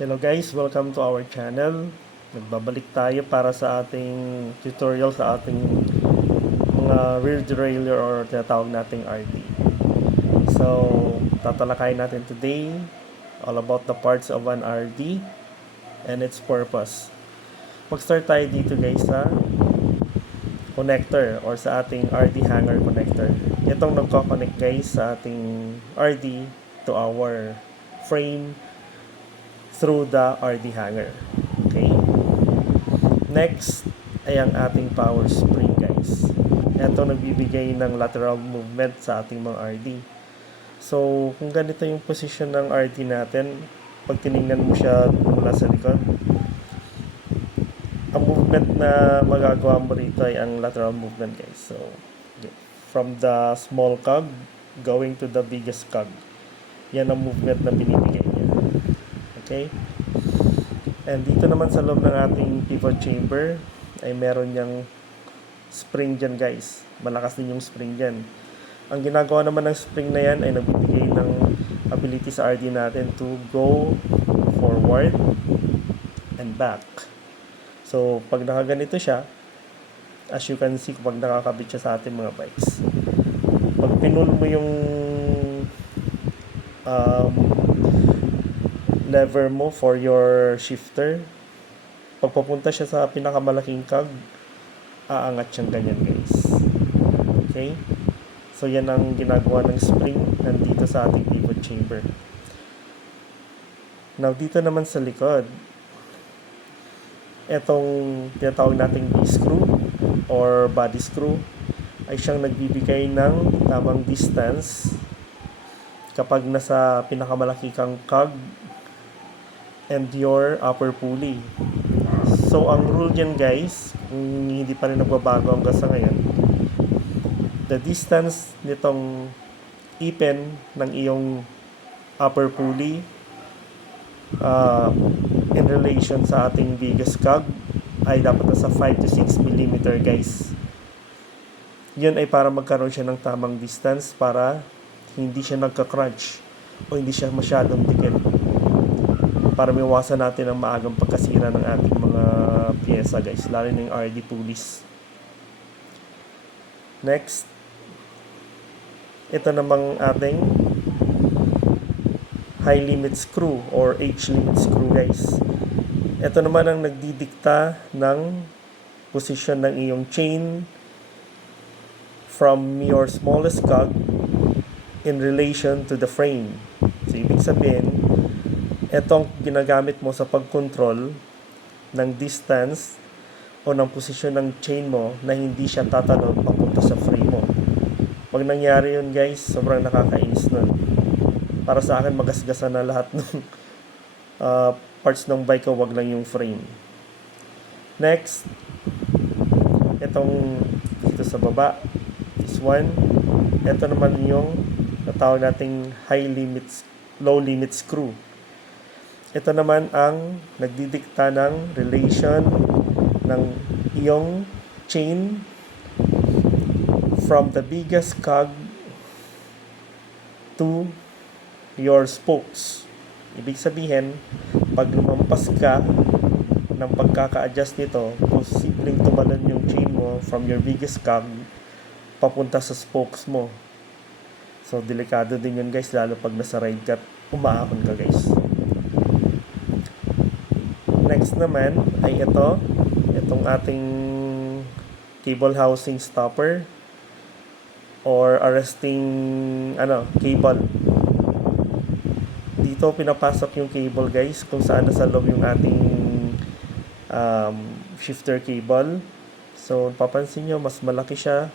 Hello guys, welcome to our channel. Nagbabalik tayo para sa ating tutorial sa ating mga rear derailleur or tinatawag nating RD. So, tatalakayin natin today all about the parts of an RD and its purpose. Mag-start tayo dito guys sa connector or sa ating RD hanger connector. Itong nagko-connect guys sa ating RD to our frame through the RD hanger. Okay? Next ay ang ating power spring guys. Ito nagbibigay ng lateral movement sa ating mga RD. So, kung ganito yung position ng RD natin, pag tinignan mo siya mula sa likod, ang movement na magagawa mo rito ay ang lateral movement guys. So, from the small cog going to the biggest cog. Yan ang movement na binibigay niya. Okay? And dito naman sa loob ng ating pivot chamber ay meron niyang spring dyan guys. Malakas din yung spring dyan. Ang ginagawa naman ng spring na yan ay nagbibigay ng ability sa RD natin to go forward and back. So, pag nakaganito siya, as you can see, pag nakakabit siya sa ating mga bikes, pag pinul mo yung lever mo for your shifter, pag papunta siya sa pinakamalaking cog, aangat siyang ganyan guys. Okay? So yan ang ginagawa ng spring nandito sa ating pivot chamber. Now dito naman sa likod, etong tinatawag nating B-screw or body screw ay siyang nagbibigay ng tamang distance kapag nasa pinakamalaki kang cog and your upper pulley. So, ang rule dyan guys, kung hindi pa rin nagbabago hanggang sa ngayon, the distance nitong ipin ng iyong upper pulley in relation sa ating biggest cog ay dapat nasa 5 to 6 mm guys. Yun ay para magkaroon siya ng tamang distance para hindi siya nagka-crunch o hindi siya masyadong dikit, para miwasan natin ang maagang pagkasira ng ating mga pyesa guys, lalo na yung RD pulleys. Next, ito namang ating high limit screw or H limit screw guys. Ito naman ang nagdidikta ng position ng iyong chain from your smallest cog in relation to the frame. So, ibig sabihin, etong ginagamit mo sa pag-control ng distance o ng posisyon ng chain mo na hindi siya tatalon papunta sa frame mo. Pag nangyari yun guys, sobrang nakakainis nun. Para sa akin, magasgasan na lahat ng parts ng bike ko, wag lang yung frame. Next, itong dito sa baba, this one, ito naman yung natawag nating low limit screw. Ito naman ang nagdidikta ng relation ng iyong chain from the biggest cog to your spokes. Ibig sabihin, pag lumampas ka ng pagkaka-adjust nito, posibleng tumalon yung chain mo from your biggest cog papunta sa spokes mo. So, delikado din yun guys, lalo pag nasa ride ka, umaahon ka guys. Next naman ay itong ating cable housing stopper or arresting cable. Dito pinapasok yung cable guys kung saan nasa loob yung ating shifter cable. So papansin nyo, mas malaki siya,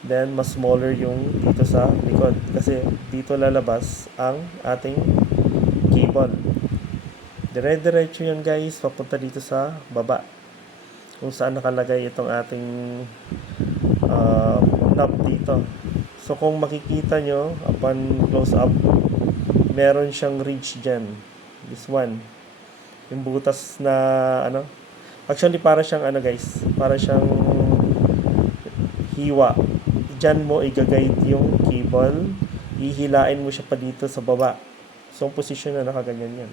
then mas smaller yung dito sa likod kasi dito lalabas ang ating cable. Dire-diretso yan guys, papunta dito sa baba kung saan nakalagay itong ating knob dito. So kung makikita nyo upon close up, meron siyang ridge dyan, this one, yung butas na actually para siyang guys, para siyang hiwa. Dyan mo i-guide yung cable, ihilain mo siya pa dito sa baba. So ang position na nakaganyan yan.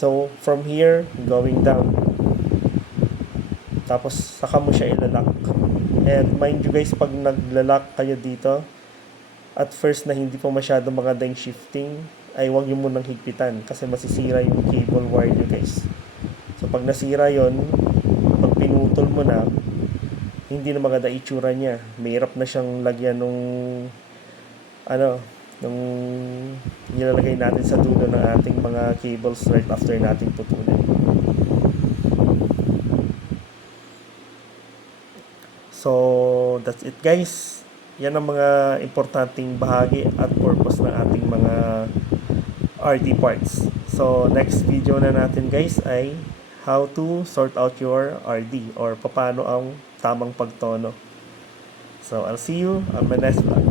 So, from here, going down. Tapos, saka mo siya ilalak. And mind you guys, pag naglalak kayo dito, at first na hindi pa masyado maganda yung shifting, ay huwag nyo munang higpitan kasi masisira yung cable wire nyo guys. So, pag nasira yon, pag pinutol mo na, hindi na maganda itsura niya. Mahirap na siyang lagyan nung nung nilalagay natin sa dulo ng ating mga cables right after natin putulin. So, that's it guys. Yan ang mga importanteng bahagi at purpose ng ating mga RD parts. So, next video na natin guys ay how to sort out your RD or paano ang tamang pagtono. So, I'll see you on my next vlog.